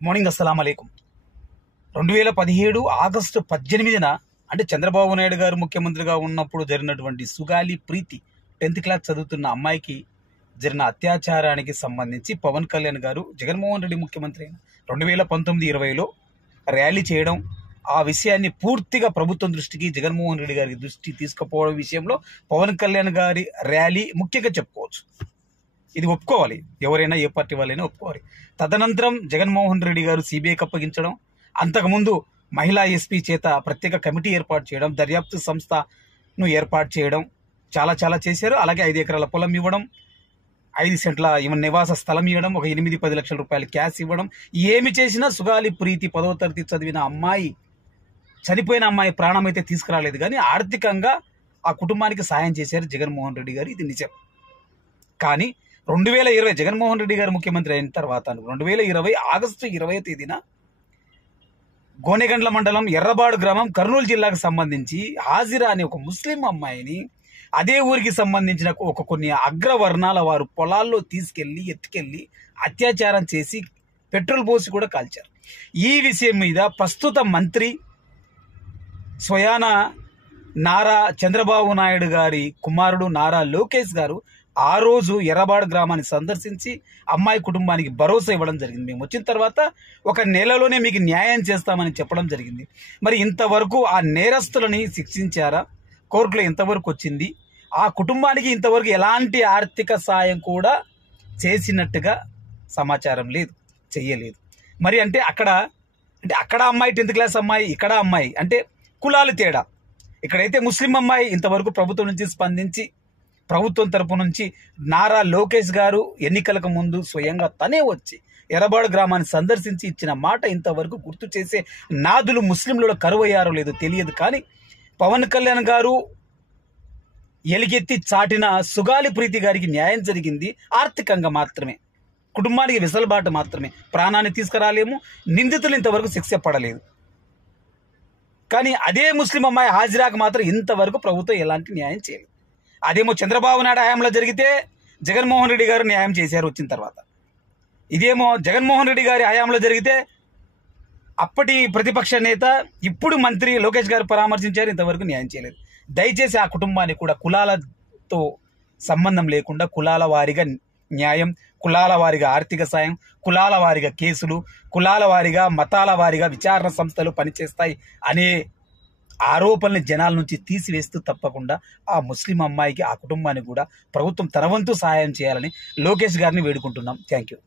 Morning అస్సలాం అలైకుం. 2017 August 18న అంటే చంద్రబాబు నాయుడు గారు ముఖ్యమంత్రిగా ఉన్నప్పుడు జరిగినటువంటి సుగాలి ప్రీతి 10th క్లాస్ చదువుతున్న అమ్మాయికి జరిగిన అత్యాచారానికి సంబంధించి పవన్ కళ్యాణ్ గారు జగన్మోహన్ రెడ్డి ముఖ్యమంత్రి అయిన 2019-20లో ర్యాలీ చేయడం, ఆ విషయాన్ని పూర్తిగా ప్రభుత్వం దృష్టికి జగన్మోహన్ రెడ్డి గారికి దృష్టి తీసుకుపోవడం విషయంలో పవన్ కళ్యాణ్ గారి ర్యాలీ ముఖ్యంగా చెప్పుకోవచ్చు. ఇది ఒప్పుకోవాలి, ఎవరైనా ఏ పార్టీ వాళ్ళైనా ఒప్పుకోవాలి. తదనంతరం జగన్మోహన్ రెడ్డి గారు సిబిఐకి అప్పగించడం, అంతకుముందు మహిళా ఎస్పీ చేత ప్రత్యేక కమిటీ ఏర్పాటు చేయడం, దర్యాప్తు సంస్థను ఏర్పాటు చేయడం, చాలా చేశారు. అలాగే 5 ఎకరాల పొలం ఇవ్వడం, 5 సెంట్ల నివాస స్థలం ఇవ్వడం, ఒక 8-10 లక్షల రూపాయలు క్యాష్ ఇవ్వడం. ఏమి చేసినా సుగాలి ప్రీతి 10వ తరగతి చదివిన అమ్మాయి, చనిపోయిన అమ్మాయి ప్రాణం అయితే తీసుకురాలేదు, కానీ ఆర్థికంగా ఆ కుటుంబానికి సాయం చేశారు జగన్మోహన్ రెడ్డి గారు. ఇది నిజం. కానీ 2020 జగన్మోహన్ రెడ్డి గారు ముఖ్యమంత్రి అయిన తర్వాత 2020 ఆగస్టు 20వ తేదీన గోనెగండ్ల మండలం ఎర్రబాడు గ్రామం కర్నూలు జిల్లాకు సంబంధించి హాజిరా అనే ఒక ముస్లిం అమ్మాయిని అదే ఊరికి సంబంధించిన కొన్ని అగ్రవర్ణాల వారు పొలాల్లో ఎత్తుకెళ్ళి అత్యాచారం చేసి పెట్రోల్ పోసి కూడా కాల్చారు. ఈ విషయం మీద ప్రస్తుత మంత్రి స్వయాన నారా చంద్రబాబు నాయుడు గారి కుమారుడు నారా లోకేష్ గారు ఆ రోజు ఎర్రబాడు గ్రామాన్ని సందర్శించి అమ్మాయి కుటుంబానికి భరోసా ఇవ్వడం జరిగింది. మేము వచ్చిన తర్వాత 1 నెలలోనే మీకు న్యాయం చేస్తామని చెప్పడం జరిగింది. మరి ఇంతవరకు ఆ నేరస్తులని శిక్షించారా? కోర్టులో ఎంతవరకు వచ్చింది? ఆ కుటుంబానికి ఇంతవరకు ఎలాంటి ఆర్థిక సాయం కూడా చేసినట్టుగా సమాచారం లేదు, చెయ్యలేదు. మరి అంటే అక్కడ అమ్మాయి 10th క్లాస్ అమ్మాయి, ఇక్కడ అమ్మాయి అంటే కులాలు తేడా. ఇక్కడైతే ముస్లిం అమ్మాయి ఇంతవరకు ప్రభుత్వం నుంచి స్పందించి, ప్రభుత్వం తరపు నుంచి నారా లోకేష్ గారు ఎన్నికలకు ముందు స్వయంగా తనే వచ్చి ఎర్రబాడు గ్రామాన్ని సందర్శించి ఇచ్చిన మాట ఇంతవరకు గుర్తు చేసే నాదులు ముస్లింలలో కరువయ్యారో లేదో తెలియదు. కానీ పవన్ కళ్యాణ్ గారు ఎలుగెత్తి చాటిన సుగాలి ప్రీతి గారికి న్యాయం జరిగింది ఆర్థికంగా మాత్రమే, కుటుంబానికి వెసులుబాటు మాత్రమే. ప్రాణాన్ని తీసుకురాలేము, నిందితులు ఇంతవరకు శిక్ష పడలేదు. కానీ అదే ముస్లిం అమ్మాయి హాజిరాకు మాత్రం ఇంతవరకు ప్రభుత్వం ఎలాంటి న్యాయం చేయలేదు. అదేమో చంద్రబాబు నాయుడు హయాంలో జరిగితే జగన్మోహన్ రెడ్డి గారు న్యాయం చేశారు వచ్చిన తర్వాత. ఇదేమో జగన్మోహన్ రెడ్డి గారి హయాంలో జరిగితే అప్పటి ప్రతిపక్ష నేత ఇప్పుడు మంత్రి లోకేష్ గారు పరామర్శించారు, ఇంతవరకు న్యాయం చేయలేదు. దయచేసి ఆ కుటుంబాన్ని కూడా కులాలతో సంబంధం లేకుండా కులాల వారీగా న్యాయం, కులాల వారీగా ఆర్థిక సాయం, కులాల వారీగా కేసులు, కులాల వారీగా మతాల వారీగా విచారణ సంస్థలు పనిచేస్తాయి అనే ఆరోపణలు జనాల నుంచి తీసివేస్తూ తప్పకుండా ఆ ముస్లిం అమ్మాయికి, ఆ కుటుంబానికి కూడా ప్రభుత్వం తన వంతు సహాయం చేయాలని లోకేష్ గారిని వేడుకుంటున్నాం. Thank you.